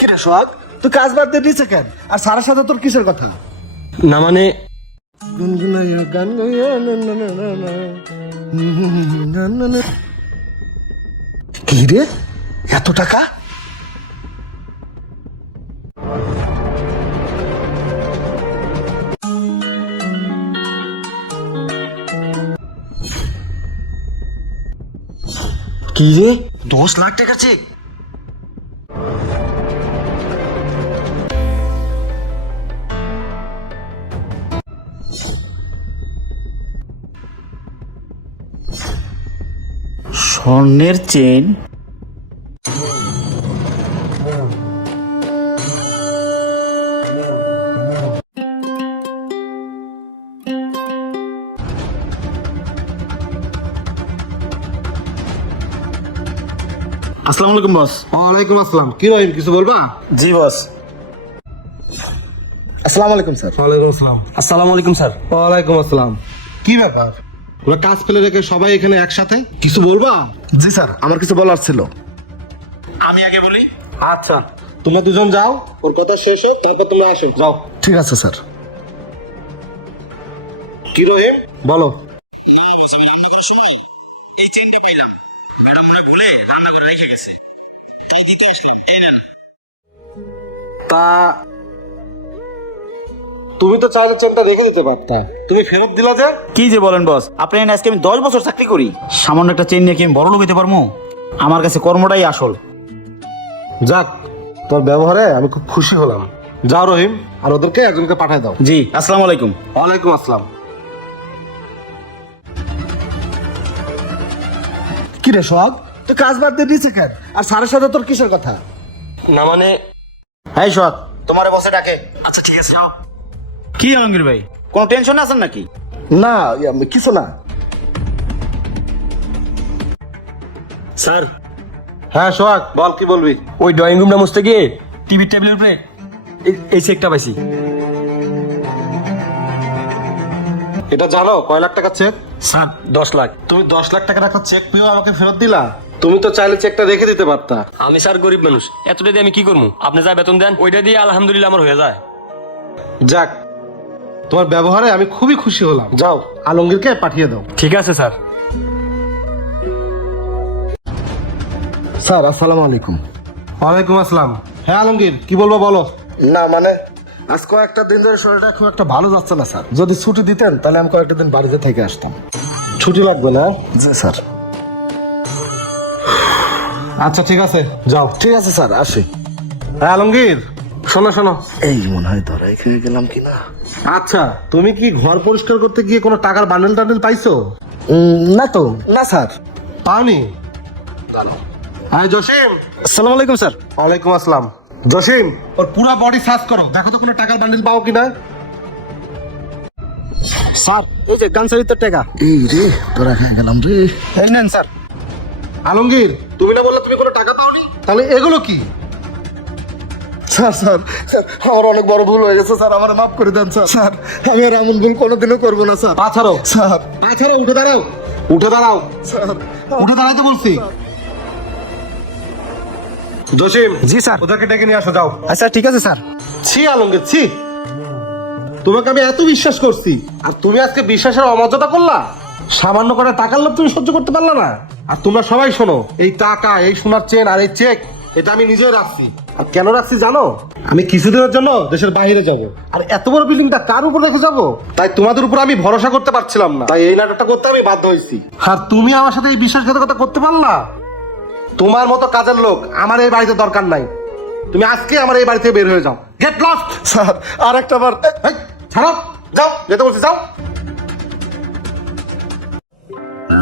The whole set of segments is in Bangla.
কি রে সোহাগ? তুই কাজ বাদ দিয়ে নিচে কেন? আর সারার সাথে তোর কিসের কথা? না মানে গুনগুনাইয়া গান গাইয়া না না না না না। না না না। কি রে? এত টাকা? কি রে? দশ লাখ টাকার চেক? স্বর্ণের চেন আসসালামু আলাইকুম বস ওয়ালাইকুম আসসালাম। কি রহিম কিছু বলবা? জি বস আসসালামু আলাইকুম স্যার ওয়ালাইকুম আসসালাম। আসসালামু আলাইকুম স্যার ওয়ালাইকুম আসসালাম। কি ব্যাপার? ওরা কাজ ফেলে রেখে সবাই এখানে একসাথে? কিছু বলবা? জি স্যার। আমার কিছু বলার ছিল। আমি আগে বলি? আচ্ছা তোমরা দুজন যাও ওর কথা শেষ হোক তারপর তোমরা আসো। যাও। ঠিক আছে স্যার। কি রহিম? বলো। তা তুমি তো চাইলে চেনটা রেখে দিতে পারতা। তুমি ফেরত দিলা যে? কি যে বলেন বস? আপনি জানেন আজকে আমি দশ বছর চাকরি করি। সামান্য একটা চেন নিয়ে কি আমি বড় লোক হইতে পারব আমার কাছে কর্মটাই আসল। যাক তোর ব্যবহারে আমি খুব খুশি হলাম। যাও রহিম আর ওদেরকে একজনকে পাঠায় দাও। জি আসসালামু আলাইকুম। ওয়ালাইকুম আসসালাম। কি রে সোহাগ তুই কাজ বাদ দিয়ে দিছে কেন? আর স্যারের সাথে তোর কিসের কথা? না মানে হ্যাঁ সৎ তোমার বসে ডাকে। আচ্ছা ঠিক আছে কি আলমগীর ভাই? কোনো টেনশন আছেন নাকি? না ইয়া, কিছু না। স্যার। হ্যাঁ সোহাগ। বল কি বলবি? ওই ড্রয়িং রুমটা মুছতে গিয়ে টিভির টেবিলের উপরে এই- এই চেকটা পাইছি। এটা জানো কয় লাখ টাকা চেক স্যার দশ লাখ। তুমি দশ লাখ টাকা একটা চেক পেয়েও আমাকে ফেরত দিলা? তুমি তো চাইলে চেকটা রেখে দিতে পারতা। আমি স্যার গরিব মানুষ এতটা দিয়ে আমি কি করব আপনি যা বেতন দেন ওইটা দিয়ে আলহামদুলিল্লাহ আমার হয়ে যায়। যাক তোমার ব্যবহারে আমি খুবই খুশি হলাম। যাও। আলমগীরকে পাঠিয়ে দাও। ঠিক আছে স্যার। স্যার আসসালামু আলাইকুম। ওয়ালাইকুম আসসালাম। হ্যাঁ আলমগীর কি বলব বলো? না মানে আজ কয়েকটা দিন ধরে শরীরটা খুব একটা ভালো যাচ্ছে না স্যার। যদি ছুটি দিতেন তাহলে আমি কয়েকটা দিন বাড়িতে থেকে আসতাম। ছুটি লাগবে না? জি স্যার। আচ্ছা ঠিক আছে যাও। ঠিক আছে স্যার আসি। হ্যাঁ আলমগীর। শোনো শোনো। এই মনে হয় ধরাই খেয়ে গেলাম কিনা? আচ্ছা তুমি কি ঘর পরিষ্কার করতে গিয়ে কোনো টাকার বান্ডেল টান্ডেল পাইছো? না তো। না স্যার। পাওনি? হ্যাঁ জসিম! আসসালামু আলাইকুম স্যার। ওয়ালাইকুম আসসালাম। জসিম ওর পুরো বডি সার্চ করো। দেখো তো কোনো টাকার বান্ডিল পাও কিনা। স্যার এই যে গানসারির টাকা। এই রে তোরা খেয়ে গেলাম রে। এই নেন স্যার। আলমগীর তুমি না বললে তুমি কোনো টাকা পাওনি? তাহলে এগুলো কি? স্যার স্যার আমার অনেক বড় ভুল হয়ে গেছে স্যার আমার মাফ করে দেন স্যার। স্যার আমি আর এমন ভুল কোনোদিনও করব না স্যার। পা স্যার পাছাড়ো উঠে দাঁড়াও। উঠে দাঁড়াও। স্যার উঠে দাঁড়াইতে বলছি। জসিম জি স্যার। ওদেরকে ডেকে নিয়ে আসো যাও। আচ্ছা ঠিক আছে স্যার। ছি আলমগীর ছি। তোমাকে আমি এত বিশ্বাস করছি। আর তুমি আজকে বিশ্বাসের অমর্যাদা করলা? সামান্য করে টাকার লোভ তুমি সহ্য করতে পারলা না। আর তোমরা সবাই শোনো এই টাকা এই সোনার চেন আর এই চেক এটা আমি নিজেও রাখছি। আর কেন রাখছি জানো? আমি কিছুদিনের জন্য দেশের বাইরে যাব। আর এত বড় বিল্ডিংটা কার উপর রেখে যাব? তাই তোমাদের উপর আমি ভরসা করতে পারছিলাম না। তাই এই নাটকটা করতে আমি বাধ্য হয়েছি। আর তুমি আমার সাথে এই বিশ্বাসঘাতকতা করতে পারলা? তোমার মতো কাজের লোক আমার এই বাড়িতে দরকার নাই। তুমি আজকে আমার এই বাড়ি থেকে বের হয়ে যাও। গেট লস্ট স্যার আর একটা বার ছাড়ো। যাও যেতে বলছি যাও।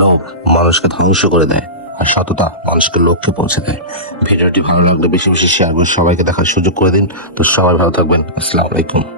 লোভ মানুষকে ধ্বংস করে দেয়। আর সততা মানুষকে লক্ষ্যে পৌঁছে দেয়। ভিডিওটি ভালো লাগলে বেশি বেশি শেয়ার করে সবাইকে দেখার সুযোগ করে দিন। তো সবাই ভালো থাকবেন। আসসালামু আলাইকুম।